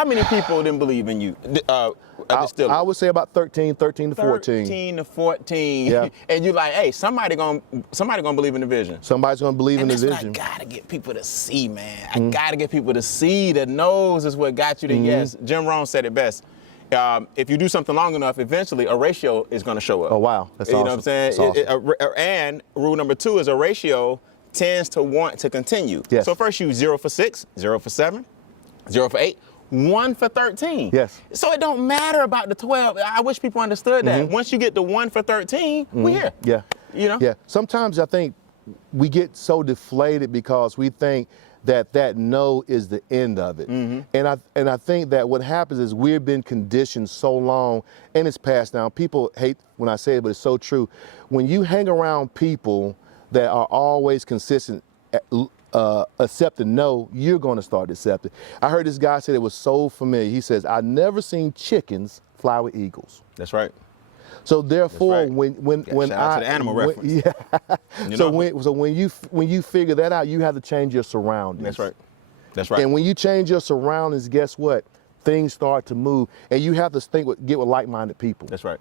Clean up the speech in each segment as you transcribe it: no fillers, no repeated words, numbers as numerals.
how many people didn't believe in you? I would say about 13 to 14. 13 to 14. Yeah. And you're like, hey, somebody gonna believe in the vision. Somebody's gonna believe in the vision. And that's what I gotta get people to see, man. I gotta get people to see. The nose is what got you to yes. Jim Rohn said it best. If you do something long enough, eventually a ratio is gonna show up. Oh, wow. That's you awesome. know what I'm saying? That's awesome. And rule number 2 is a ratio tends to want to continue. Yes. So first you 0 for 6, 0 for 7, 0 for 8, 1 for 13. Yes. So it don't matter about the 12. I wish people understood that. Once you get the 1 for 13, we're here. Yeah. You know? Yeah. Sometimes I think we get so deflated because we think that no is the end of it. And I think that what happens is we've been conditioned so long, and it's passed down. People hate when I say it, but it's so true. When you hang around people that are always consistent accepting no, you're going to start accepting. I heard this guy say it was so familiar. He says, "I never seen chickens fly with eagles." That's right. So therefore, That's right. when shout out to the animal reference. Yeah. So when you figure that out, you have to change your surroundings. That's right. That's right. And when you change your surroundings, guess what? Things start to move, and you have to get with like-minded people. That's right.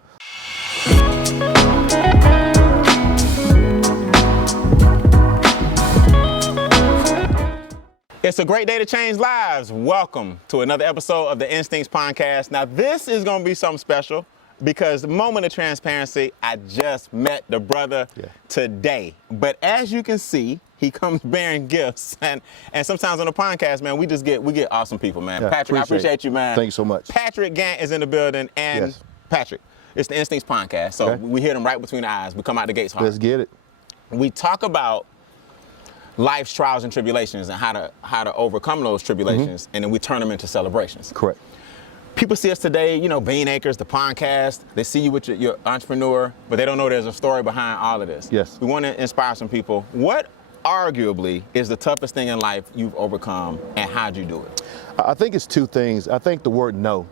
It's a great day to change lives. Welcome to another episode of the Instincts Pondcast. Now, this is going to be something special because the moment of transparency, I just met the brother today. But as you can see, he comes bearing gifts. And sometimes on the podcast, man, we get awesome people, man. Yeah, Patrick, I appreciate you, man. Thank you so much. Patrick Gantt is in the building. And Patrick, it's the Instincts Pondcast. So we hit him right between the eyes. We come out the gates hard. Let's get it. We talk about life's trials and tribulations and how to overcome those tribulations, and then we turn them into celebrations. Correct. People see us today, you know, Bean Acres, the podcast, they see you with your entrepreneur, but they don't know there's a story behind all of this. Yes. We want to inspire some people. What arguably is the toughest thing in life you've overcome, and how'd you do it? I think it's two things. I think the word no.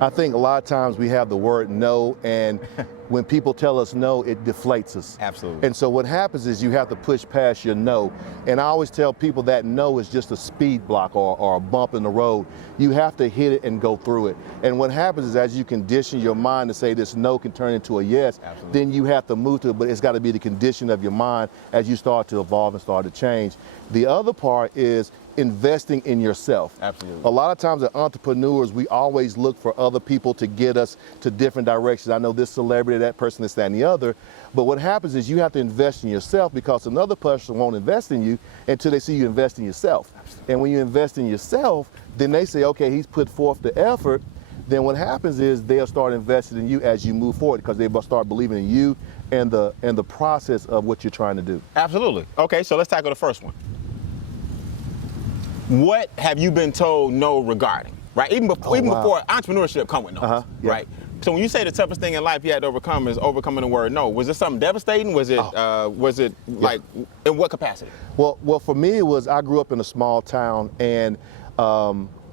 I think a lot of times we have the word no, and when people tell us no, it deflates us. Absolutely. And so what happens is you have to push past your no. And I always tell people that no is just a speed block or a bump in the road. You have to hit it and go through it. And what happens is as you condition your mind to say this no can turn into a yes, then you have to move to it, but it's got to be the condition of your mind as you start to evolve and start to change. The other part is investing in yourself. Absolutely. A lot of times as entrepreneurs, we always look for other people to get us to different directions. I know this celebrity, that person, this, that, and the other. But what happens is you have to invest in yourself because another person won't invest in you until they see you invest in yourself. And when you invest in yourself, then they say, okay, he's put forth the effort. Then what happens is they'll start investing in you as you move forward because they will start believing in you and the process of what you're trying to do. Absolutely. Okay, so let's tackle the first one. What have you been told no regarding, right? Even before entrepreneurship come with no's, right? So when you say the toughest thing in life you had to overcome is overcoming the word no, was it something devastating? Was it like in what capacity? Well, for me it was I grew up in a small town and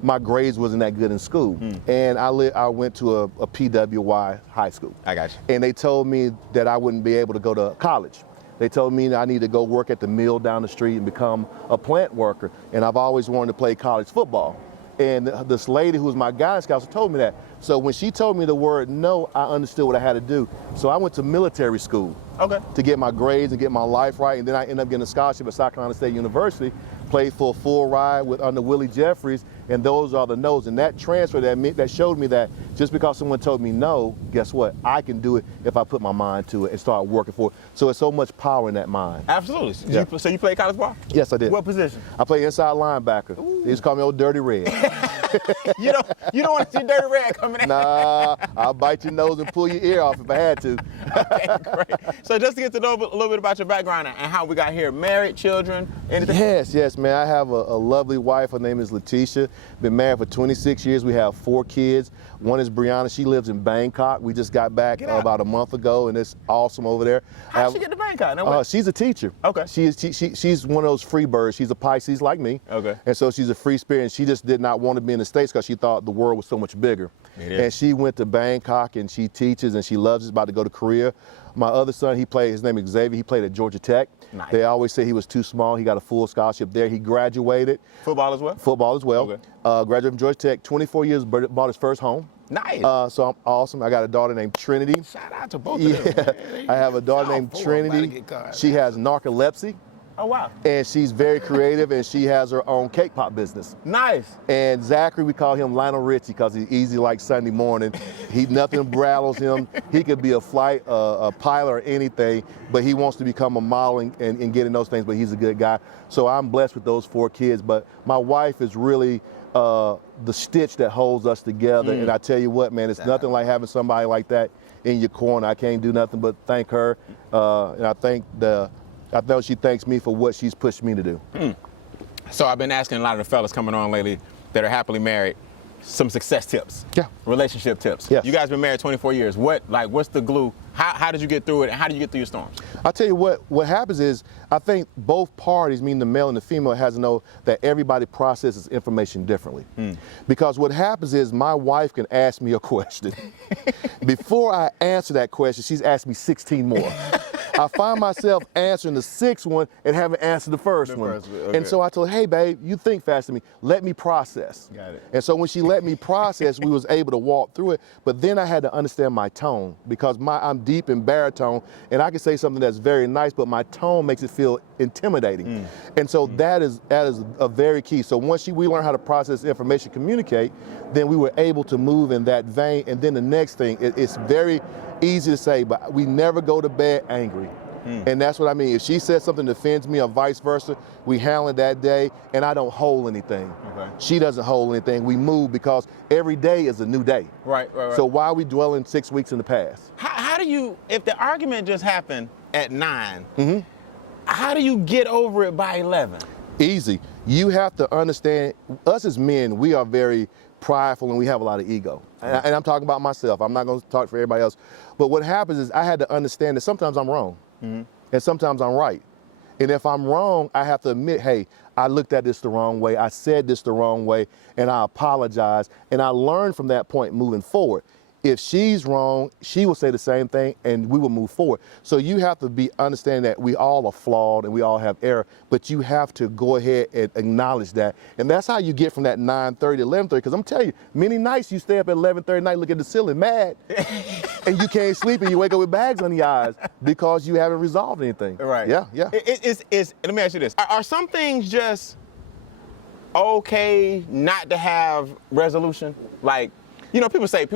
my grades wasn't that good in school, and I went to a PWI high school. I got you. And they told me that I wouldn't be able to go to college. They told me that I need to go work at the mill down the street and become a plant worker. And I've always wanted to play college football. And this lady who was my guidance counselor told me that. So when she told me the word no, I understood what I had to do. So I went to military school to get my grades and get my life right. And then I ended up getting a scholarship at South Carolina State University, played for a full ride under Willie Jeffries. And those are the no's. And that transfer that showed me that just because someone told me no, guess what? I can do it if I put my mind to it and start working for it. So it's so much power in that mind. Absolutely. Yeah. So you played college ball? Yes, I did. What position? I played inside linebacker. Ooh. They used to call me Old Dirty Red. You don't want to see Dirty Red coming in. Nah, I'll bite your nose and pull your ear off if I had to. Okay, great. So just to get to know a little bit about your background and how we got here, married, children, anything? Yes, man. I have a lovely wife. Her name is Letitia. Been married for 26 years. We have 4 kids. One is Brianna. She lives in Bangkok. We just got back about a month ago, and it's awesome over there. How'd she get to Bangkok? She's a teacher. Okay. She's one of those free birds. She's a Pisces like me. Okay. And so she's a free spirit, and she just did not want to be in the States because she thought the world was so much bigger. And she went to Bangkok, and she teaches, and she loves it. About to go to Korea. My other son, his name is Xavier. He played at Georgia Tech. Nice. They always say he was too small. He got a full scholarship there. He graduated. Football as well? Football as well. Okay. Graduated from Georgia Tech, 24 years, bought his first home. Nice. So I'm awesome. I got a daughter named Trinity. Shout out to both of them. I have a daughter named Trinity. She has narcolepsy. Oh, wow. And she's very creative, and she has her own cake pop business. Nice. And Zachary, we call him Lionel Richie because he's easy like Sunday morning. Nothing rattles him. He could be a pilot or anything, but he wants to become a model and get in those things, but he's a good guy. So I'm blessed with those 4 kids, but my wife is really the stitch that holds us together. And I tell you what, man, it's nothing like having somebody like that in your corner. I can't do nothing but thank her, and I know she thanks me for what she's pushed me to do. So I've been asking a lot of the fellas coming on lately that are happily married some success tips. Yeah. Relationship tips. Yes. You guys been married 24 years. What's the glue? How did you get through it? How do you get through your storms? I'll tell you what happens is, I think both parties, meaning the male and the female, has to know that everybody processes information differently. Because what happens is my wife can ask me a question. Before I answer that question, she's asked me 16 more. I find myself answering the 6th one and haven't answered the first one. Okay. And so I told her, hey, babe, you think faster than me. Let me process. Got it. And so when she let me process, we was able to walk through it. But then I had to understand my tone, because I'm deep in baritone, and I can say something that's very nice, but my tone makes it feel intimidating. And so that is a very key. So once we learned how to process information, communicate, then we were able to move in that vein. And then the next thing, it's very easy to say, but we never go to bed angry. And that's what I mean. If she says something that offends me or vice versa, we handle it that day, and I don't hold anything. Okay. She doesn't hold anything. We move, because every day is a new day. Right. So why are we dwelling 6 weeks in the past? How do you, if the argument just happened at 9, how do you get over it by 11? Easy. You have to understand, us as men, we are very prideful and we have a lot of ego. And I'm talking about myself. I'm not going to talk for everybody else. But what happens is, I had to understand that sometimes I'm wrong. And sometimes I'm right. And if I'm wrong, I have to admit, hey, I looked at this the wrong way, I said this the wrong way, and I apologize. And I learned from that point moving forward. If she's wrong, she will say the same thing, and we will move forward. So you have to understand that we all are flawed and we all have error, but you have to go ahead and acknowledge that. And that's how you get from that 9:30 to 11:30, because I'm telling you, many nights you stay up at 11:30 at night, look at the ceiling mad, and you can't sleep, and you wake up with bags on your eyes because you haven't resolved anything. Right. Yeah. Let me ask you this. Are some things just okay not to have resolution? Like, people say,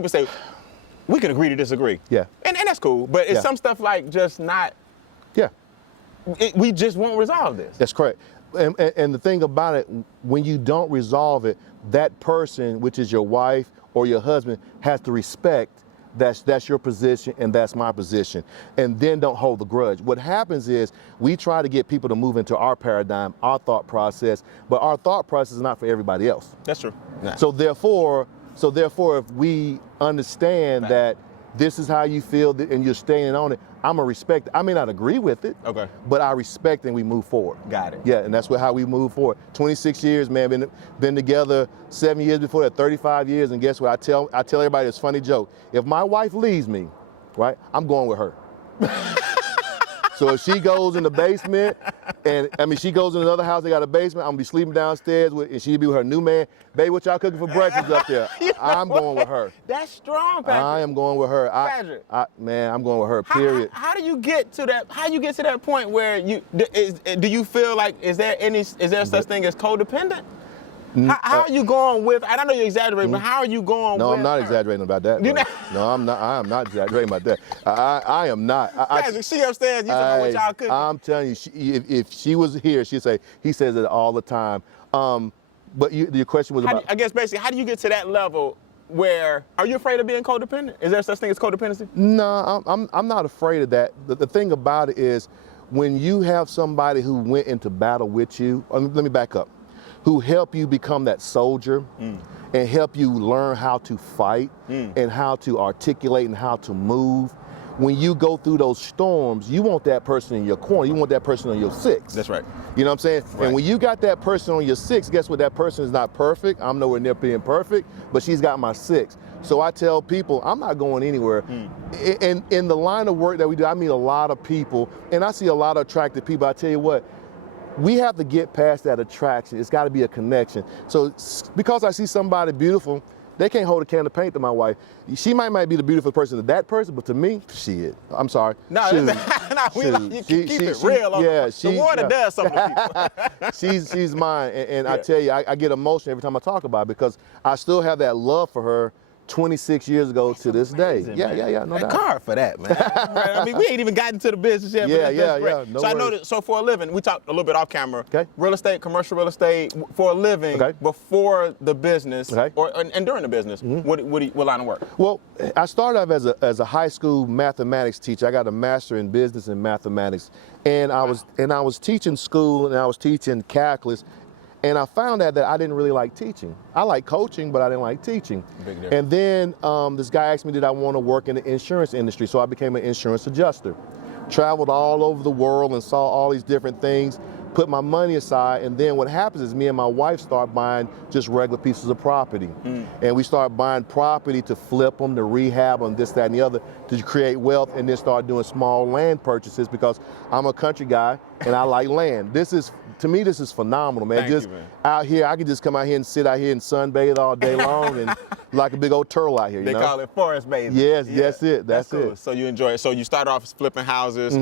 we can agree to disagree. Yeah. And that's cool. But it's some stuff like just not. Yeah. We just won't resolve this. That's correct. And the thing about it, when you don't resolve it, that person, which is your wife or your husband, has to respect that's your position and that's my position. And then don't hold the grudge. What happens is, we try to get people to move into our paradigm, our thought process, but our thought process is not for everybody else. That's true. Nah. So therefore, if we understand that this is how you feel and you're staying on it, I'm gonna respect it. I may not agree with it, okay, but I respect and we move forward. Got it. Yeah, and that's how we move forward. 26 years, man, been together 7 years before that, 35 years, and guess what? I tell everybody this funny joke. If my wife leaves me, right, I'm going with her. So if she goes in the basement, she goes in another house, they got a basement, I'm gonna be sleeping downstairs and she'll be with her new man. Babe, what y'all cooking for breakfast up there? I'm going with her. That's strong, Patrick. I am going with her. Patrick. I'm going with her, period. How do you get to that? How you get to that point where do you feel like, is there such thing as codependent? How are you going with, I don't know you're exaggerating, but how are you going with No, I'm not exaggerating about that. No, I'm not. I am not exaggerating about that. I am not. She upstairs, you talking about what y'all cooking. I'm telling you, if she was here, she'd say, he says it all the time. But your question was about... I guess basically, how do you get to that level where, are you afraid of being codependent? Is there such thing as codependency? No, I'm not afraid of that. The thing about it is, when you have somebody who went into battle with you, let me back up, who help you become that soldier and help you learn how to fight and how to articulate and how to move. When you go through those storms, you want that person in your corner. You want that person on your 6. That's right. You know what I'm saying? Right. And when you got that person on your 6, guess what? That person is not perfect. I'm nowhere near being perfect, but she's got my 6. So I tell people, I'm not going anywhere. In the line of work that we do, I meet a lot of people, and I see a lot of attractive people. I tell you what, we have to get past that attraction. It's got to be a connection. So because I see somebody beautiful, they can't hold a can of paint to my wife. She might be the beautiful person to that person, but to me, shit. I'm sorry. No, you keep it real. The water does something to people. she's mine, and I tell you, I get emotional every time I talk about it because I still have that love for her 26 years ago to this day. Yeah, no doubt. Card for that, man. I mean, we ain't even gotten to the business yet. That's great. No so worries. I know that. So for a living, we talked a little bit off camera. Okay. Real estate, commercial real estate for a living. Okay. Before the business, and during the business, what line of work? Well, I started off as a high school mathematics teacher. I got a master in business and mathematics, and I was teaching school and I was teaching calculus. And I found out that I didn't really like teaching. I like coaching, but I didn't like teaching. Big difference. And then this guy asked me, did I want to work in the insurance industry? So I became an insurance adjuster. Traveled all over the world and saw all these different things, put my money aside, and then what happens is me and my wife start buying just regular pieces of property. And we start buying property to flip them, to rehab them, this, that, and the other, to create wealth, and then start doing small land purchases because I'm a country guy and I like land. To me, this is phenomenal, man. Thank you, man. Out here, I can just come out here and sit out here and sunbathe all day long and like a big old turtle out here, They call it forest bathing. Yes, that's it. That's cool. it. So you enjoy it. So you started off as flipping houses.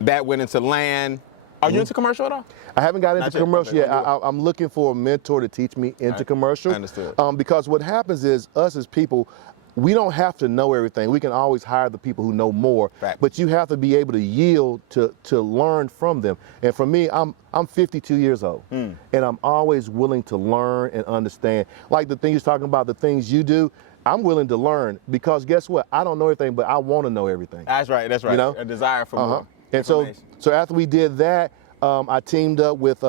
That went into land. Are you into commercial at all? I haven't got into commercial yet. I'm looking for a mentor to teach me into commercial. I understood. Because what happens is us as people, we don't have to know everything. We can always hire the people who know more. Fact. But you have to be able to yield to learn from them. And for me, I'm 52 years old, and I'm always willing to learn and understand. Like the thing you're talking about, the things you do, I'm willing to learn because guess what? I don't know everything, but I want to know everything. That's right. That's right. You know? A desire for more. And so after we did that, I teamed up with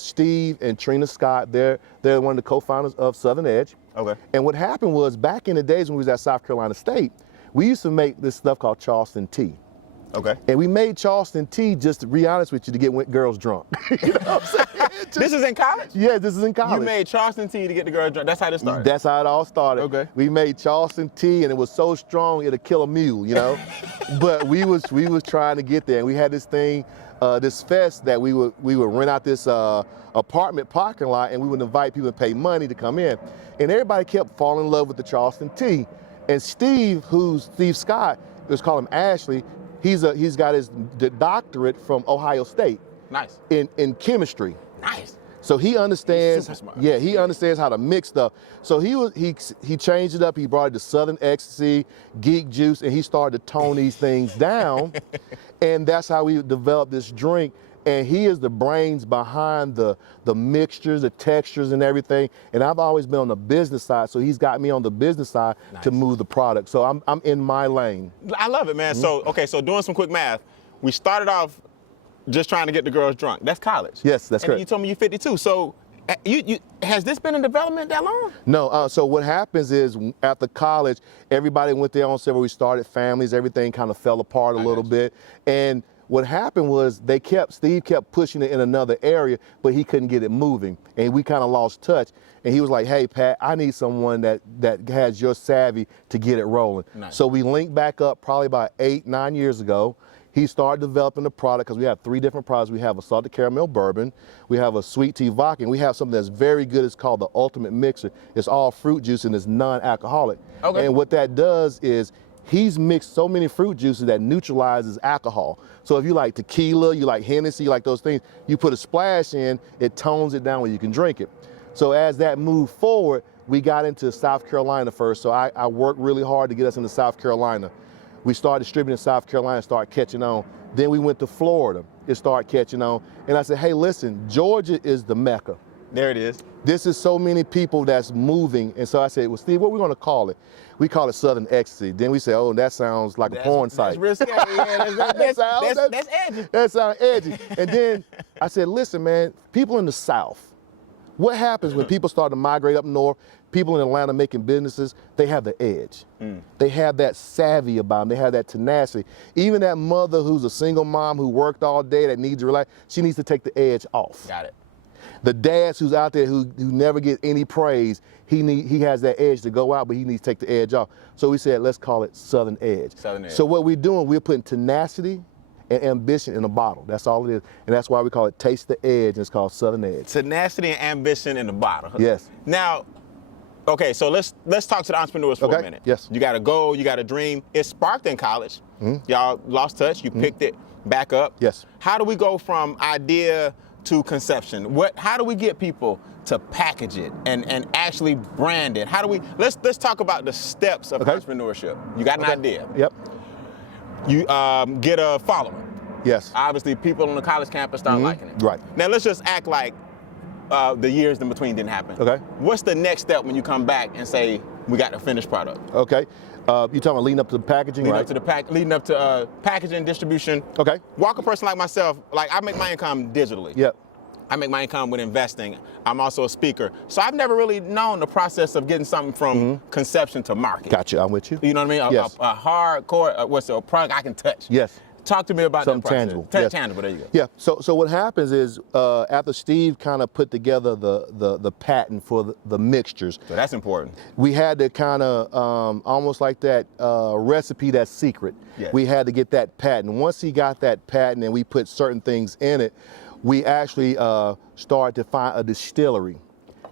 Steve and Trina Scott. They're one of the co-founders of Southern Edge. Okay. And what happened was back in the days when we was at South Carolina State, we used to make this stuff called Charleston tea. Okay. And we made Charleston tea, just to be honest with you, to get girls drunk. You know what I'm saying? This is in college? Yeah, this is in college. You made Charleston tea to get the girls drunk. That's how this started? That's how it all started. Okay. We made Charleston tea, and it was so strong it'll kill a mule, you know. But we was trying to get there, and we had this thing, this fest that we would rent out this apartment parking lot, and we would invite people to pay money to come in, and everybody kept falling in love with the Charleston tea. And Steve Scott, let's call him Ashley. He's got his doctorate from Ohio State. Nice. In chemistry. Nice. So he understands. He's super smart. Yeah, he understands how to mix stuff. So he changed it up. He brought it to Southern Ecstasy, Geek Juice, and he started to tone these things down. And that's how we developed this drink. And he is the brains behind the mixtures, the textures, and everything. And I've always been on the business side, so he's got me on the business side to move the product. So I'm in my lane. I love it, man. So doing some quick math, we started off just trying to get the girls drunk. That's college. Yes, that's correct. And you told me you're 52. So has this been in development that long? No. So what happens is after college, everybody went their own separate. We started families. Everything kind of fell apart a little bit. And what happened was Steve kept pushing it in another area, but he couldn't get it moving. And we kind of lost touch. And he was like, hey, Pat, I need someone that has your savvy to get it rolling. Nice. So we linked back up probably about 8-9 years ago. He started developing the product because we have 3 different products. We have a salted caramel bourbon, we have a sweet tea vodka, and we have something that's very good. It's called the Ultimate Mixer. It's all fruit juice and it's non-alcoholic. Okay. And what that does is he's mixed so many fruit juices that neutralizes alcohol. So if you like tequila, you like Hennessy, you like those things, you put a splash in, it tones it down where you can drink it. So as that moved forward, we got into South Carolina first. So I worked really hard to get us into South Carolina. We started distributing in South Carolina, started catching on. Then we went to Florida, it started catching on. And I said, hey, listen, Georgia is the Mecca. There it is. This is so many people that's moving. And so I said, well, Steve, what are we gonna call it? We call it Southern Ecstasy. Then we said, oh, that sounds like a porn site. That's risky. Yeah, that's edgy. That sounds edgy. And then I said, listen, man, people in the South, what happens when people start to migrate up north, people in Atlanta making businesses, they have the edge. They have that savvy about them. They have that tenacity. Even that mother who's a single mom who worked all day that needs to relax, she needs to take the edge off. Got it. The dads who's out there who never get any praise, he has that edge to go out, but he needs to take the edge off. So we said, let's call it Southern Edge. Southern Edge. So what we're doing, we're putting tenacity and ambition in a bottle. That's all it is. And that's why we call it Taste the Edge, and it's called Southern Edge. Tenacity and ambition in the bottle. Yes. Now, okay, so let's talk to the entrepreneurs for a minute. Yes. You got a goal, you got a dream. It sparked in college. Y'all lost touch, you picked it back up. Yes. How do we go from idea to conception? How do we get people to package it and actually brand it? How do we, let's talk about the steps of entrepreneurship. You got an idea. Yep. You get a following. Yes. Obviously, people on the college campus start liking it. Right. Now let's just act like the years in between didn't happen. Okay. What's the next step when you come back and say, we got the finished product? Okay. You're talking about leading up to the packaging, Leading right? up to the leading up to packaging, distribution. Okay. Walk a person like myself, like I make my income digitally. Yep. I make my income with investing. I'm also a speaker. So I've never really known the process of getting something from conception to market. Gotcha, I'm with you. You know what I mean? Yes. A hardcore, a product I can touch. Yes. Talk to me about Something that process. tangible. Yes. Tangible, there you go. Yeah, so what happens is after Steve kind of put together the patent for the mixtures. So that's important. We had to kind of, almost like that recipe that's secret. Yes. We had to get that patent. Once he got that patent and we put certain things in it, we actually started to find a distillery.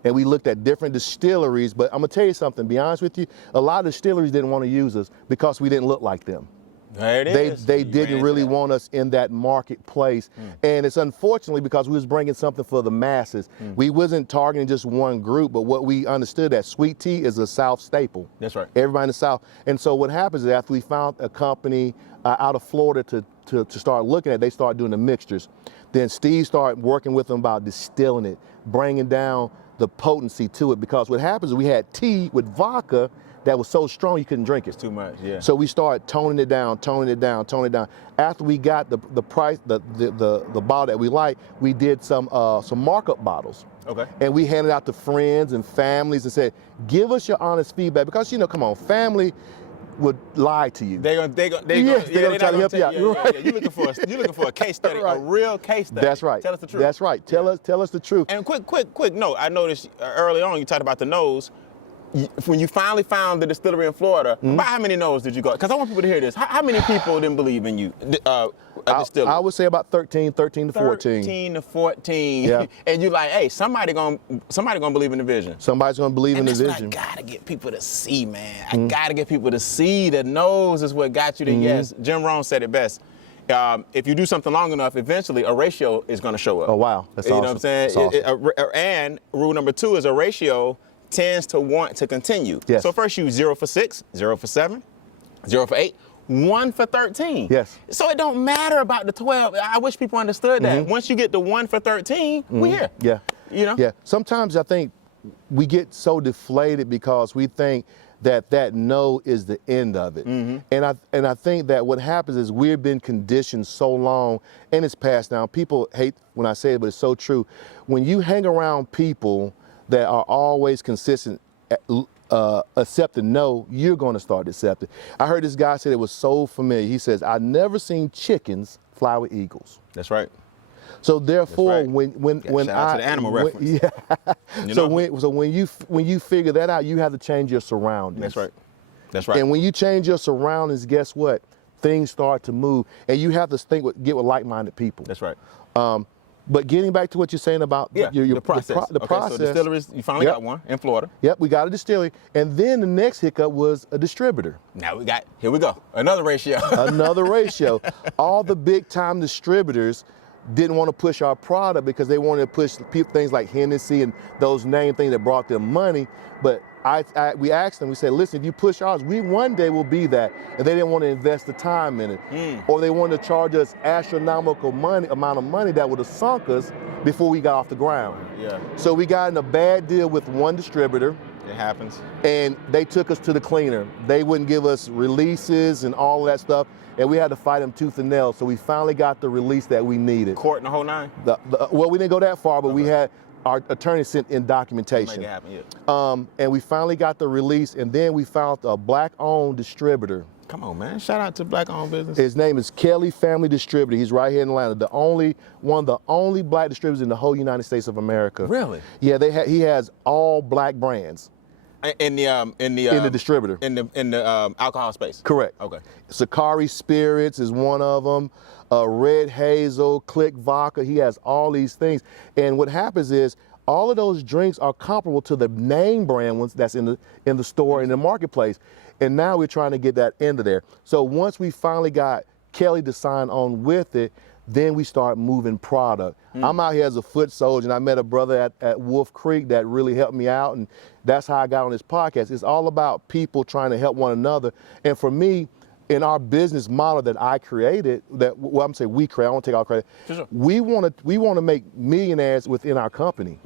And we looked at different distilleries, but I'm gonna tell you something, be honest with you, a lot of distilleries didn't want to use us because we didn't look like them. There it is. They didn't really want us in that marketplace. And it's unfortunately because we was bringing something for the masses. We wasn't targeting just one group, but what we understood that sweet tea is a South staple. That's right. Everybody in the South. And so what happens is after we found a company out of Florida to start looking at, they started doing the mixtures. Then Steve started working with them about distilling it, bringing down the potency to it, because what happens is we had tea with vodka that was so strong you couldn't drink it. Too much, yeah. So we started toning it down. After we got the price, the bottle that we liked, we did some markup bottles. Okay. And we handed out to friends and families and said, give us your honest feedback, because come on, family would lie to you. They're gonna try to help you out. Yeah. You're looking for a case study, Right. a real case study. That's right. Tell us the truth. That's right. Tell us the truth. And quick note. I noticed early on you talked about the nose. When you finally found the distillery in Florida, about how many no's did you go? Because I want people to hear this. How many people didn't believe in you? A distillery? I would say about 13 to 14. 13 to 14. Yeah. And you're like, hey, somebody gonna believe in the vision. Somebody's gonna believe in the vision. And that's what I gotta get people to see, man. I gotta get people to see. The nose is what got you to yes. Jim Rohn said it best. If you do something long enough, eventually a ratio is gonna show up. Oh, wow. That's you awesome. know what I'm saying? That's awesome. And rule number 2 is a ratio tends to want to continue. Yes. So first you 0 for 6, 0 for 7, 0 for 8, 1 for 13. Yes. So it don't matter about the 12. I wish people understood that. Once you get the 1 for 13, we here. Yeah. You know? Yeah. Sometimes I think we get so deflated because we think that no is the end of it. And I think that what happens is we've been conditioned so long, and it's passed down. People hate when I say it, but it's so true. When you hang around people that are always consistent, accepting no, you're going to start accepting. I heard this guy say it was so familiar. He says, "I've never seen chickens fly with eagles." That's right. So therefore, That's right. when shout out to the animal reference. Yeah. You So know? when you figure that out, you have to change your surroundings. That's right. That's right. And when you change your surroundings, guess what? Things start to move, and you have to get with like-minded people. That's right. But getting back to what you're saying about the process. The process. So distilleries, you finally got one in Florida. Yep, we got a distillery, and then the next hiccup was a distributor. Now here we go, another ratio. Another ratio. All the big-time distributors didn't want to push our product because they wanted to push things like Hennessy and those name things that brought them money. But we asked them, we said, listen, if you push ours, we one day will be that. And they didn't want to invest the time in it. Or they wanted to charge us astronomical amount of money that would have sunk us before we got off the ground. Yeah. So we got in a bad deal with one distributor. It happens. And they took us to the cleaner. They wouldn't give us releases and all that stuff. And we had to fight them tooth and nail. So we finally got the release that we needed. Court and the whole nine? Well, we didn't go that far, but we had our attorney sent in documentation. Make it happen, yeah. And we finally got the release, and then we found a black-owned distributor. Come on, man. Shout out to black-owned business. His name is Kelly Family Distributor. He's right here in Atlanta. One of the only black distributors in the whole United States of America. Really? Yeah, he has all black brands. In the distributor. In the alcohol space. Correct. Okay. Sakari Spirits is one of them. Red Hazel, Click Vodka. He has all these things. And what happens is all of those drinks are comparable to the name brand ones that's in the store, in the marketplace. And now we're trying to get that into there. So once we finally got Kelly to sign on with it, then we start moving product. I'm out here as a foot soldier, and I met a brother at Wolf Creek that really helped me out, and that's how I got on this podcast. It's all about people trying to help one another. And for me, in our business model that I created, I'm saying we created, I don't take all credit. Sure. We want to make millionaires within our company.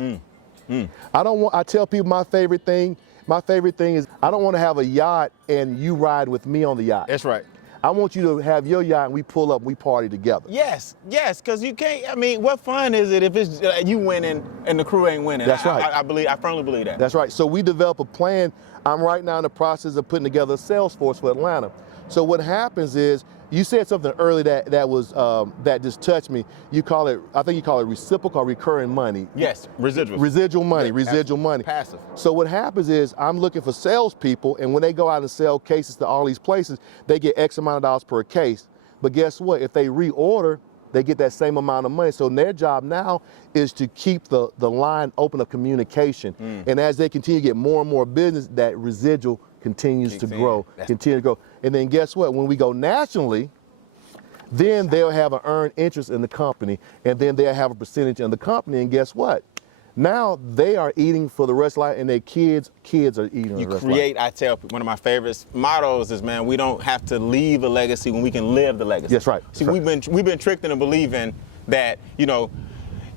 I tell people my favorite thing is I don't want to have a yacht and you ride with me on the yacht. That's right. I want you to have your yacht and we pull up and we party together. Yes, because you can't, I mean, what fun is it if it's you winning and the crew ain't winning? That's right. I firmly believe that. That's right. So we develop a plan. I'm right now in the process of putting together a sales force for Atlanta. So what happens is, you said something earlier that just touched me. I think you call it reciprocal or recurring money. Yes, residual. Residual money. Passive. So what happens is I'm looking for salespeople, and when they go out and sell cases to all these places, they get X amount of dollars per case. But guess what? If they reorder, they get that same amount of money. So their job now is to keep the line open of communication. And as they continue to get more and more business, that residual continues to grow. And then guess what? When we go nationally, then they'll have an earned interest in the company, and then they'll have a percentage in the company. And guess what? Now they are eating for the rest of life, and their kids are eating the rest of life. I tell people, one of my favorite mottos is, man, we don't have to leave a legacy when we can live the legacy. That's right. See, we've been tricked into believing that,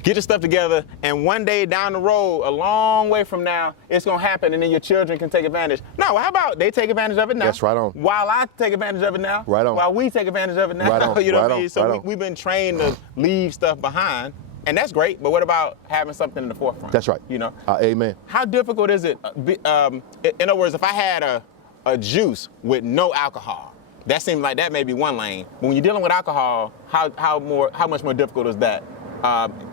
get your stuff together, and one day down the road, a long way from now, it's gonna happen, and then your children can take advantage. No, how about they take advantage of it now? That's right on. While I take advantage of it now. Right on. While we take advantage of it now. Right on. You know what I mean? Right So on. we've been trained to leave stuff behind, and that's great. But what about having something in the forefront? That's right. Amen. How difficult is it? In other words, if I had a juice with no alcohol, that seems like that may be one lane. But when you're dealing with alcohol, how much more difficult is that?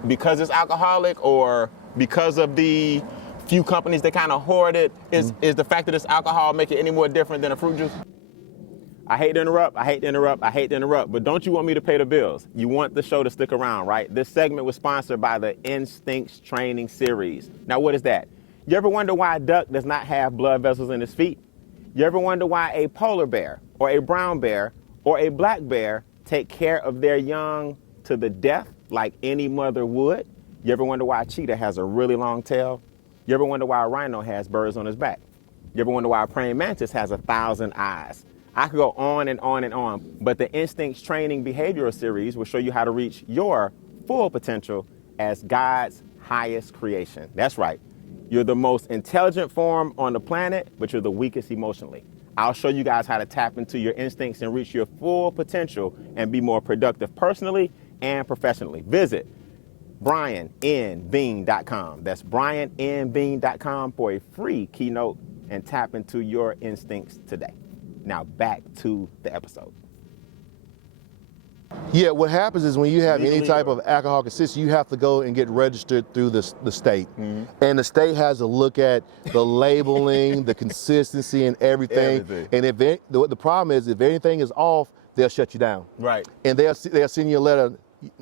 Because it's alcoholic, or because of the few companies that kind of hoard it? Is the fact that it's alcohol make it any more different than a fruit juice? I hate to interrupt, but don't you want me to pay the bills? You want the show to stick around, right? This segment was sponsored by the Instincts Training Series. Now, what is that? You ever wonder why a duck does not have blood vessels in his feet? You ever wonder why a polar bear, or a brown bear, or a black bear take care of their young to the death like any mother would? You ever wonder why a cheetah has a really long tail? You ever wonder why a rhino has birds on his back? You ever wonder why a praying mantis has 1,000 eyes? I could go on and on and on, but the Instincts Training Behavioral Series will show you how to reach your full potential as God's highest creation. That's right. You're the most intelligent form on the planet, but you're the weakest emotionally. I'll show you guys how to tap into your instincts and reach your full potential and be more productive personally and professionally. Visit briannbean.com. That's briannbean.com for a free keynote and tap into your instincts today. Now back to the episode. Yeah, what happens is when you have any type of alcohol consistency, you have to go and get registered through the state. And the state has to look at the labeling, the consistency, and everything. And if the problem is, if anything is off, they'll shut you down. Right. And they'll send you a letter,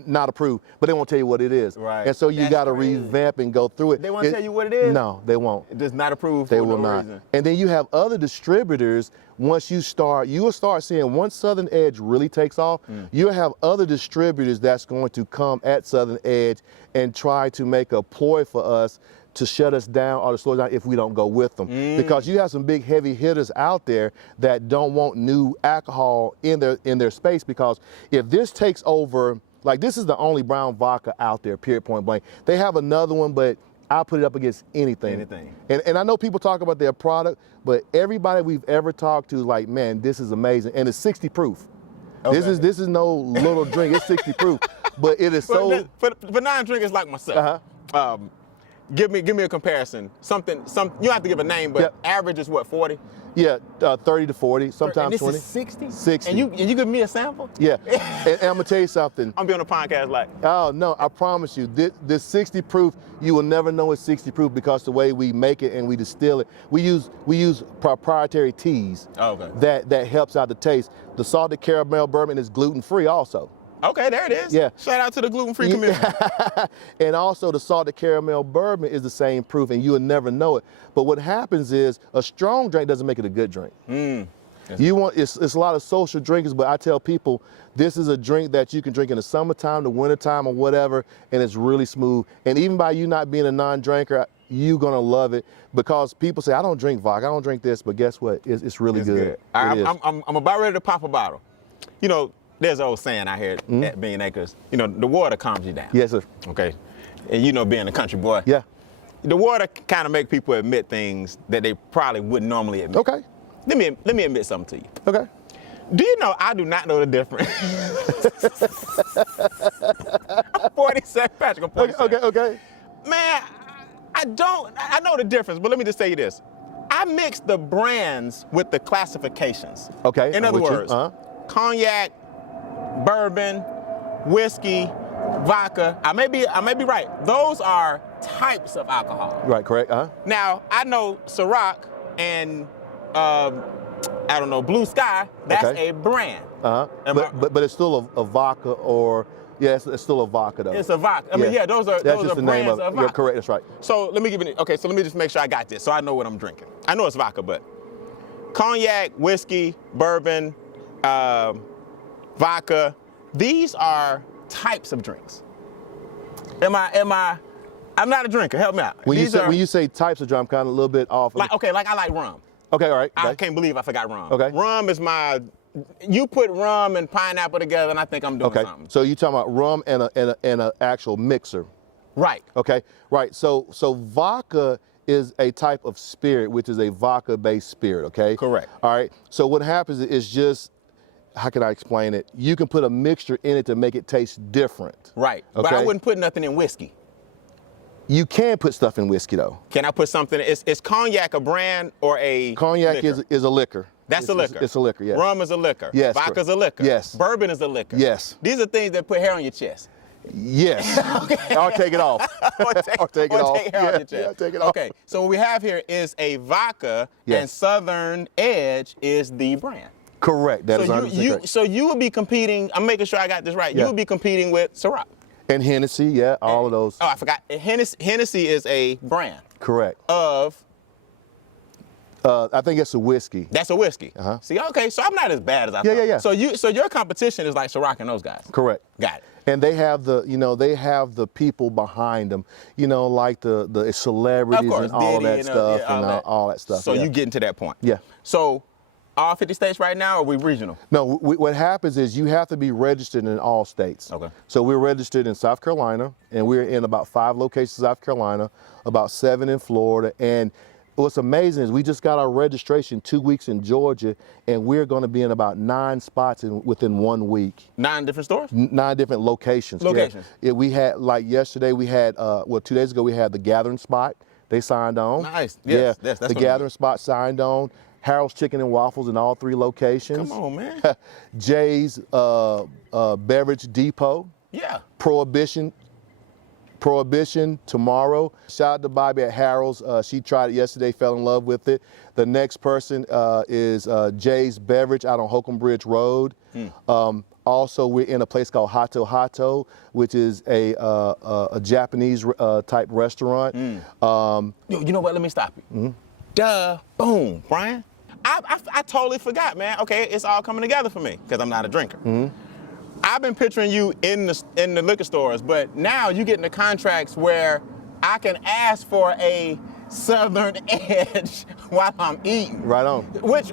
not approved, but they won't tell you what it is. Right. And so you got to revamp and go through it. They won't tell you what it is? No, they won't. It does not approve They for will no not. reason. And then you have other distributors. Once you will start seeing, once Southern Edge really takes off, you'll have other distributors that's going to come at Southern Edge and try to make a ploy for us to shut us down or to slow us down if we don't go with them. Because you have some big heavy hitters out there that don't want new alcohol in their space, because if this takes over, like this is the only brown vodka out there, period, point blank. They have another one, but I'll put it up against anything. And I know people talk about their product, but everybody we've ever talked to is like, man, this is amazing. And it's 60 proof. Okay. This is no little drink, it's 60 proof. But it is so... For non-drinkers like myself, Give me a comparison. Some. You don't have to give a name, but average is what, 40? Yeah, 30 to 40, sometimes and this 20. Is 60? 60. And you give me a sample? Yeah, and I'm gonna tell you something. I'm being on a podcast like. Oh no, I promise you, this 60 proof, you will never know it's 60 proof because the way we make it and we distill it, we use proprietary teas. That helps out the taste. The salted caramel bourbon is gluten free also. Okay, there it is. Yeah. Shout out to the gluten-free community. And also the salted caramel bourbon is the same proof, and you will never know it. But what happens is a strong drink doesn't make it a good drink. It's a lot of social drinkers, but I tell people this is a drink that you can drink in the summertime, the wintertime, or whatever, and it's really smooth. And even by you not being a non-drinker, you're gonna love it because people say, I don't drink vodka, I don't drink this, but guess what? It's really good. I'm about ready to pop a bottle. You know, there's an old saying I hear at Million Acres, you know, the water calms you down. Yes, sir. Okay. And you know, being a country boy. Yeah. The water kind of make people admit things that they probably wouldn't normally admit. Okay. Let me admit something to you. Okay. Do you know I do not know the difference? I'm 47, Patrick, I'm 47. Okay. Man, I know the difference, but let me just say this. I mix the brands with the classifications. Okay. In other words, cognac, bourbon, whiskey, vodka. I may be right. Those are types of alcohol. Right, correct. Now, I know Ciroc and I don't know, Blue Sky, that's a brand. But it's still a vodka or it's still a vodka though. It's a vodka. I mean, those are brands of vodka. You're correct, that's right. So let me just make sure I got this so I know what I'm drinking. I know it's vodka, but cognac, whiskey, bourbon, vodka, these are types of drinks. I'm not a drinker, help me out. When you say types of drink, I'm kind of a little bit off. Like I like rum. Okay, all right. I can't believe I forgot rum. Okay. Rum is you put rum and pineapple together and I think I'm doing something. So you're talking about rum and an actual mixer. Right. Okay, right. So vodka is a type of spirit, which is a vodka-based spirit, okay? Correct. All right, so what happens is just, how can I explain it? You can put a mixture in it to make it taste different. Right, okay? But I wouldn't put nothing in whiskey. You can put stuff in whiskey though. Can I put something, is cognac a brand or a Cognac liquor? is a liquor. That's a liquor. It's a liquor, yes. Rum is a liquor. Yes. Vodka's a liquor. Yes. Bourbon is a liquor. Yes. These are things that put hair on your chest. Yes. Okay. Or take it off. or take it off. Take hair on your chest. Yeah, take it off. Okay, so what we have here is a vodka, and Southern Edge is the brand. Correct. That is 100% correct. So you would be competing, I'm making sure I got this right, you would be competing with Ciroc. And Hennessy, all of those. Oh, I forgot. Hennessy is a brand. Correct. Of? I think it's a whiskey. That's a whiskey. See, okay, so I'm not as bad as I thought. Yeah. So your competition is like Ciroc and those guys. Correct. Got it. And they have the people behind them, like the celebrities and all of that stuff and all that stuff. So you getting to that point. Yeah. So all 50 states right now, or are we regional? No, what happens is you have to be registered in all states. Okay. So we're registered in South Carolina, and we're in about 5 locations in South Carolina, about 7 in Florida, and what's amazing is we just got our registration 2 weeks in Georgia, and we're going to be in about 9 spots within 1 week. 9 different stores? 9 different locations. Yeah, we had, like yesterday, we had, 2 days ago, we had the Gathering Spot. They signed on. Nice. Yes, yeah, that's the Gathering Spot signed on. Harold's Chicken and Waffles in all 3 locations. Come on, man. Jay's Beverage Depot. Yeah. Prohibition tomorrow. Shout out to Bobby at Harold's. She tried it yesterday, fell in love with it. The next person is Jay's Beverage out on Holcomb Bridge Road. Also, we're in a place called Hato Hato, which is a Japanese type restaurant. You know what? Let me stop you. Duh, boom, Brian. I totally forgot, man. Okay, it's all coming together for me because I'm not a drinker. I've been picturing you in the liquor stores, but now you get into contracts where I can ask for a Southern Edge while I'm eating. Right on. Which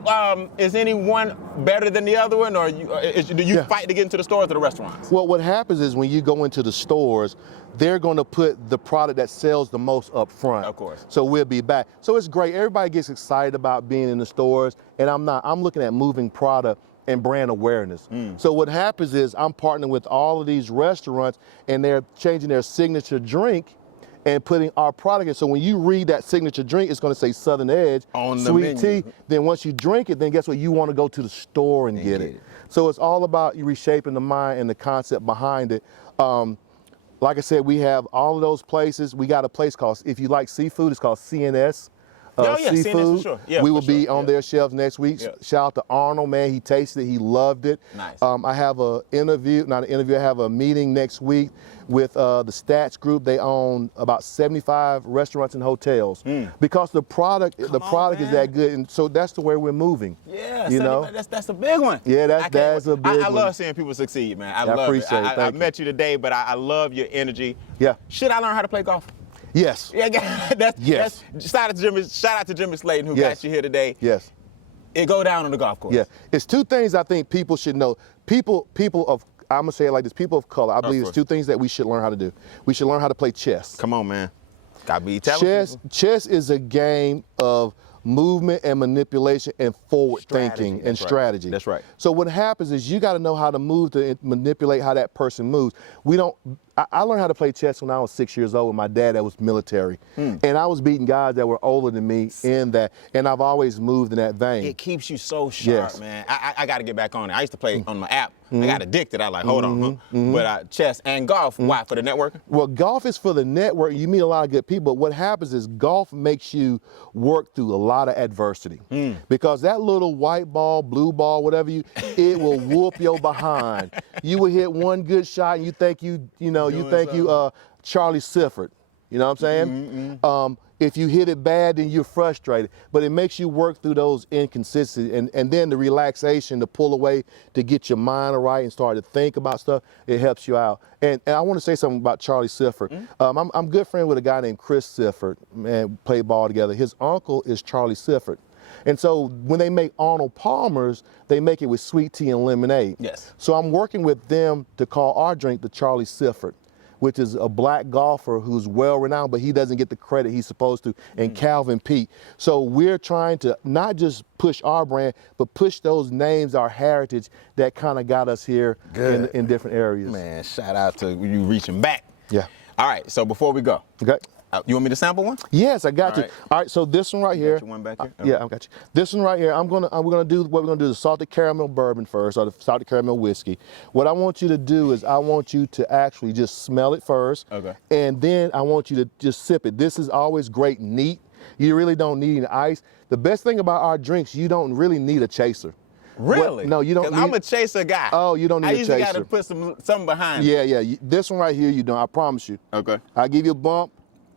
is any one better than the other one, or do you fight to get into the stores or the restaurants? Well, what happens is when you go into the stores, they're going to put the product that sells the most up front. Of course. So we'll be back. So it's great. Everybody gets excited about being in the stores, and I'm looking at moving product and brand awareness. So what happens is I'm partnering with all of these restaurants, and they're changing their signature drink and putting our product in. So when you read that signature drink, it's going to say Southern Edge, On the sweet menu. tea. Then once you drink it, then guess what? You want to go to the store and get it. So it's all about you reshaping the mind and the concept behind it. Like I said, we have all of those places. We got a place called, if you like seafood, it's called CNS. CNS Seafood. for sure. Yeah, we for will be sure. on their shelves next week. Yeah. Shout out to Arnold, man. He tasted it. He loved it. Nice. I have a interview, not an interview, I have a meeting next week with the Stats Group. They own about 75 restaurants and hotels because the product is that good. And so that's the way we're moving. Yeah, you know? that's a big one. Yeah, that's a big one. I love seeing people succeed, man. I love appreciate it. I met you today, but I love your energy. Yeah. Should I learn how to play golf? Yes. Yeah, Yes. Shout out to Jimmy Slayton who Yes. got you here today. Yes. It go down on the golf course. Yeah. It's two things I think people should know. People of, I'm gonna say it like this, people of color, I believe there's two things that we should learn how to do. We should learn how to play chess. Come on, man. Gotta be telling people. Chess is a game of movement and manipulation and forward Strategy. thinking and That's right. strategy. That's right. So what happens is you got to know how to move to manipulate how that person moves. I learned how to play chess when I was 6 years old with my dad that was military. And I was beating guys that were older than me in that, and I've always moved in that vein. It keeps you so sharp, Yes. man. I got to get back on it. I used to play on my app. I got addicted. I like, hold on. But chess and golf, why? For the networking? Well, golf is for the network. You meet a lot of good people. But what happens is golf makes you work through a lot of adversity because that little white ball, blue ball, whatever it will whoop your behind. You will hit one good shot and you think you Charlie Sifford. You know what I'm saying? If you hit it bad, then you're frustrated. But it makes you work through those inconsistencies. And then the relaxation, to pull away, to get your mind right and start to think about stuff, it helps you out. And I want to say something about Charlie Sifford. I'm good friend with a guy named Chris Sifford, man, played ball together. His uncle is Charlie Sifford. And so when they make Arnold Palmer's, they make it with sweet tea and lemonade. Yes. So I'm working with them to call our drink the Charlie Sifford, which is a black golfer who's well-renowned, but he doesn't get the credit he's supposed to, and Calvin Pete. So we're trying to not just push our brand, but push those names, our heritage, that kind of got us here in different areas. Man, shout out to you reaching back. Yeah. All right, so before we go, Okay. you want me to sample one? Yes, I got All you. right. All right, so this one right here. Got you one back here? Yeah, I got you. This one right here, we're gonna do the salted caramel bourbon first, or the salted caramel whiskey. What I want you to do is I want you to actually just smell it first. Okay. And then I want you to just sip it. This is always great neat. You really don't need any ice. The best thing about our drinks, you don't really need a chaser. Really? No, you don't. 'Cause I'm a chaser guy. Oh, you don't need a chaser. I usually got to put something behind it. Yeah. This one right here, you don't. I promise you. Okay. I give you a bump,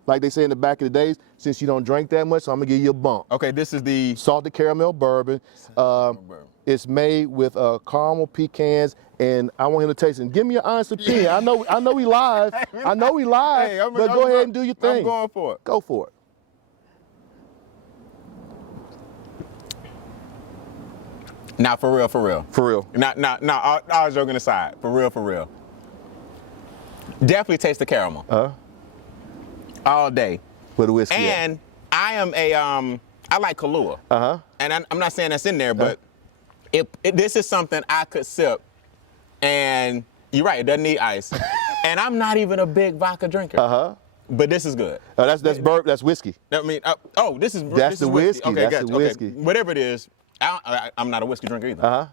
like they say in the back of the days. Since you don't drink that much, so I'm gonna give you a bump. Okay, this is the salted caramel bourbon. It's made with caramel pecans, and I want him to taste it. And give me your honest opinion. I know we live. I know we live. Hey, but go ahead and do your thing. I'm going for it. Go for it. Now, for real. For real. Now, all joking aside, for real. Definitely taste the caramel. All day. With a whiskey. And I am I like Kahlua. And I'm not saying that's in there, but this is something I could sip. And you're right, it doesn't need ice. And I'm not even a big vodka drinker. But this is good. That's bourbon. That's whiskey. I mean, this is the whiskey. Okay, that's the whiskey. Okay. Whatever it is, I'm not a whiskey drinker either.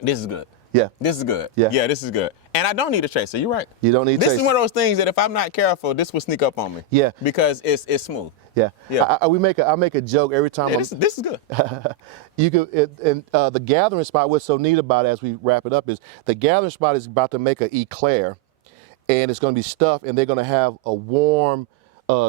This is good. Yeah. This is good. Yeah. This is good. And I don't need a chaser. You're right. You don't need This chaser. is one of those things that if I'm not careful, this will sneak up on me. Yeah. Because it's smooth. Yeah. Yeah. I make a joke every time. Yeah, this is good. You could, the gathering spot. What's so neat about it, as we wrap it up, is the gathering spot is about to make an eclair, and it's going to be stuffed, and they're going to have a warm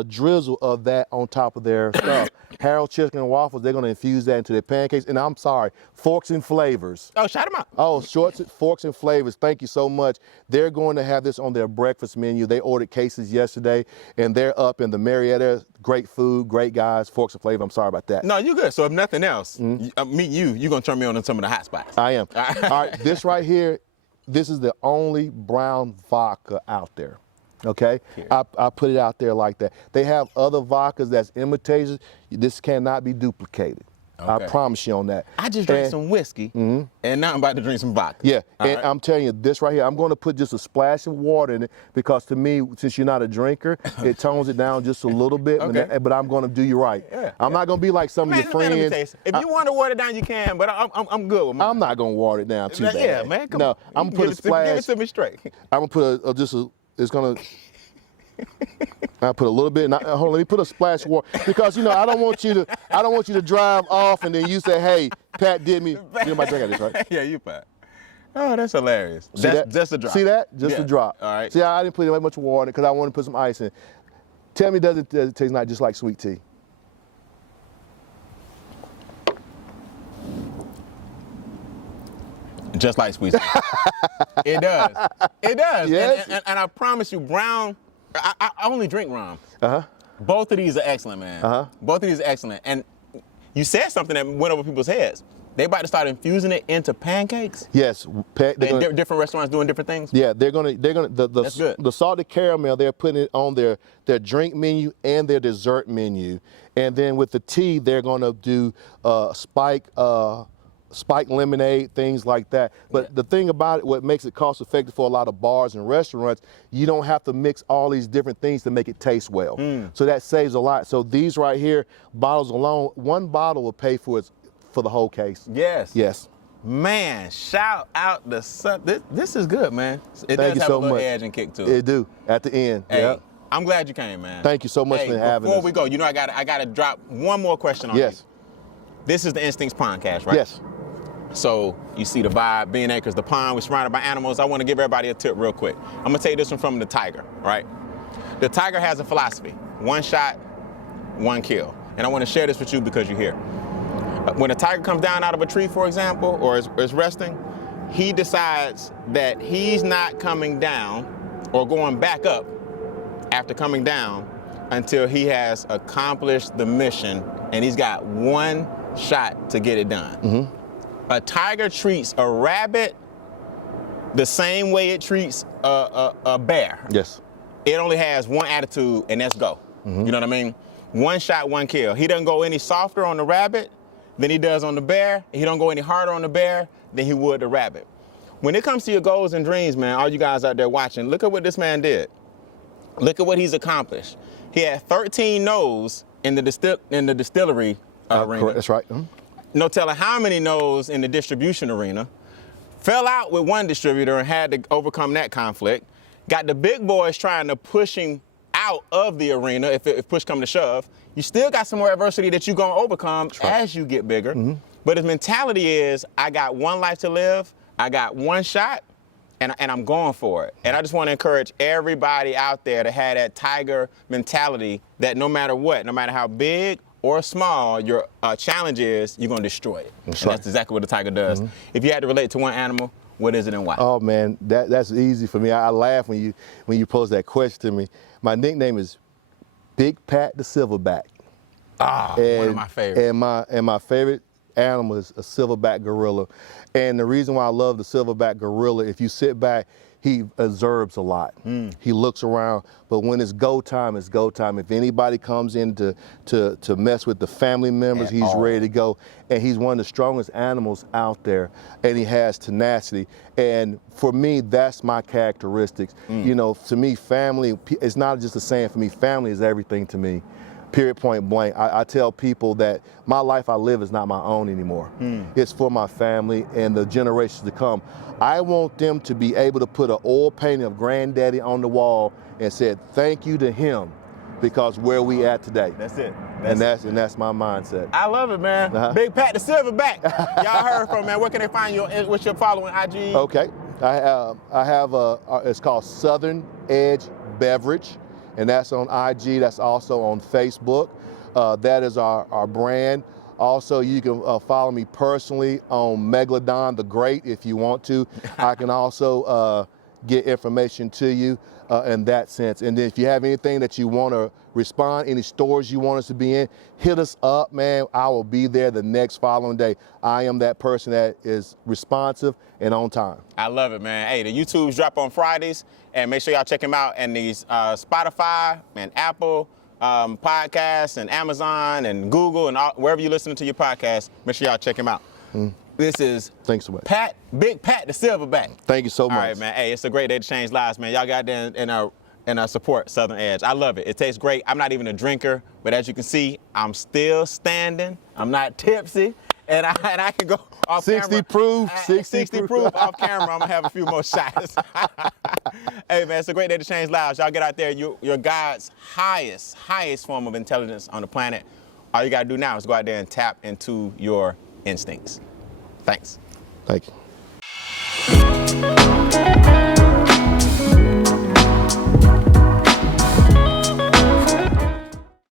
drizzle of that on top of their stuff. Harold Chicken and Waffles, they're going to infuse that into their pancakes. And I'm sorry, Forks and Flavors. Oh, shout them out. Oh, Forks and Flavors, thank you so much. They're going to have this on their breakfast menu. They ordered cases yesterday, and they're up in the Marietta. Great food, great guys, Forks and Flavors. I'm sorry about that. No, you're good. So if nothing else, you're going to turn me on to some of the hot spots. I am. All right, this right here, this is the only brown vodka out there. Okay, I put it out there like that. They have other vodkas that's imitations. This cannot be duplicated. I promise you on that. I just drank some whiskey, and now I'm about to drink some vodka. Yeah, All and right. I'm telling you, this right here, I'm going to put just a splash of water in it because to me, since you're not a drinker, it tones it down just a little bit, Okay. but I'm going to do you right. Yeah, I'm not going to be like some of your Man, friends. let me taste it. If you want to water it down, you can, but I'm good with mine. I'm not going to water it down too bad. Yeah, man, come on. I'm going to put a splash. Give it to me straight. I'm going to put it's going to, I put a little bit. Hold on, let me put a splash of water because I don't want you to drive off and then you say, "Hey, Pat did me." You know my drink at this, right? Yeah, you Pat. Oh, that's hilarious. See That's that? just a drop. See that? Just Yeah. a drop. All right. See, I didn't put much water in it because I wanted to put some ice in. Tell me, does it taste not just like sweet tea? Just like sweet tea. It does. It does. Yes. And I promise you, brown. I only drink rum. Both of these are excellent, man. Both of these are excellent. And you said something that went over people's heads. They about to start infusing it into pancakes. Yes. Different restaurants doing different things. Yeah, they're gonna That's good. the salted caramel. They're putting it on their drink menu and their dessert menu, and then with the tea, they're gonna do spike lemonade, things like that. But the thing about it, what makes it cost effective for a lot of bars and restaurants, you don't have to mix all these different things to make it taste well. So that saves a lot. So these right here, bottles alone, one bottle will pay for the whole case. Yes. Yes. Man, shout out the this is good, man. It Thank does you have so a little much. edge and kick to it. It do at the end. Hey, Yeah. I'm glad you came, man. Thank you so much for having Before us. we go, I gotta drop one more question on you. Yes. This is the Instincts Pondcast, right? Yes. So you see the vibe, being anchors, the pond, we're surrounded by animals. I want to give everybody a tip real quick. I'm gonna tell you this one from the tiger, right? The tiger has a philosophy: one shot, one kill. And I want to share this with you because you're here. When a tiger comes down out of a tree, for example, or is resting, he decides that he's not coming down or going back up after coming down until he has accomplished the mission and he's got one shot to get it done. A tiger treats a rabbit the same way it treats a bear. Yes. It only has one attitude, and that's go. You know what I mean? One shot, one kill. He doesn't go any softer on the rabbit than he does on the bear. He don't go any harder on the bear than he would the rabbit. When it comes to your goals and dreams, man, all you guys out there watching, look at what this man did. Look at what he's accomplished. He had 13 no's in the distillery arena. Correct. That's right. No telling how many no's in the distribution arena. Fell out with one distributor and had to overcome that conflict. Got the big boys trying to push him out of the arena if push come to shove. You still got some more adversity that you're gonna overcome as you get bigger. But his mentality is, I got one life to live, I got one shot, and I'm going for it. And I just want to encourage everybody out there to have that tiger mentality that no matter what, no matter how big or small your challenge is, you're gonna destroy it. That's exactly what the tiger does. If you had to relate to one animal, what is it and why? Oh man, that's easy for me. I laugh when you pose that question to me. My nickname is Big Pat the Silverback. One of my favorites. And my favorite animal is a silverback gorilla. And the reason why I love the silverback gorilla, if you sit back, he observes a lot. He looks around, but when it's go time, it's go time. If anybody comes in to mess with the family members, he's ready to go. And he's one of the strongest animals out there, and he has tenacity. And for me, that's my characteristics. You know, to me, family, it's not just a saying for me, family is everything to me. Period, point blank. I tell people that my life I live is not my own anymore. It's for my family and the generations to come. I want them to be able to put an oil painting of Granddaddy on the wall and said thank you to him because where we at today. That's it. And that's my mindset. I love it, man. Big Pat the Silverback. Y'all heard from, man. Where can they find you? What's your following IG? Okay, I have it's called Southern Edge Beverage, and that's on IG. That's also on Facebook. That is our brand. Also, you can follow me personally on Megalodon the Great if you want to. I can also get information to you in that sense. And then if you have anything that you want to respond, any stores you want us to be in, hit us up, man. I will be there the next following day. I am that person that is responsive and on time. I love it, man. Hey, the YouTubes drop on Fridays, and make sure y'all check them out. And these Spotify and Apple, podcasts and Amazon and Google and wherever you're listening to your podcast. Make sure y'all check him out. This is Thanks so much. Big Pat the Silverback. Thank you so much. All right, man. Hey, it's a great day to change lives, man. Y'all got there and support Southern Edge. I love it. It tastes great. I'm not even a drinker, but as you can see, I'm still standing. I'm not tipsy, and I can go off 60 camera. proof, 60 proof off camera. I'm gonna have a few more shots. Hey, man, it's a great day to change lives. Y'all get out there. You're God's highest form of intelligence on the planet. All you gotta do now is go out there and tap into your instincts. Thanks. Thank you.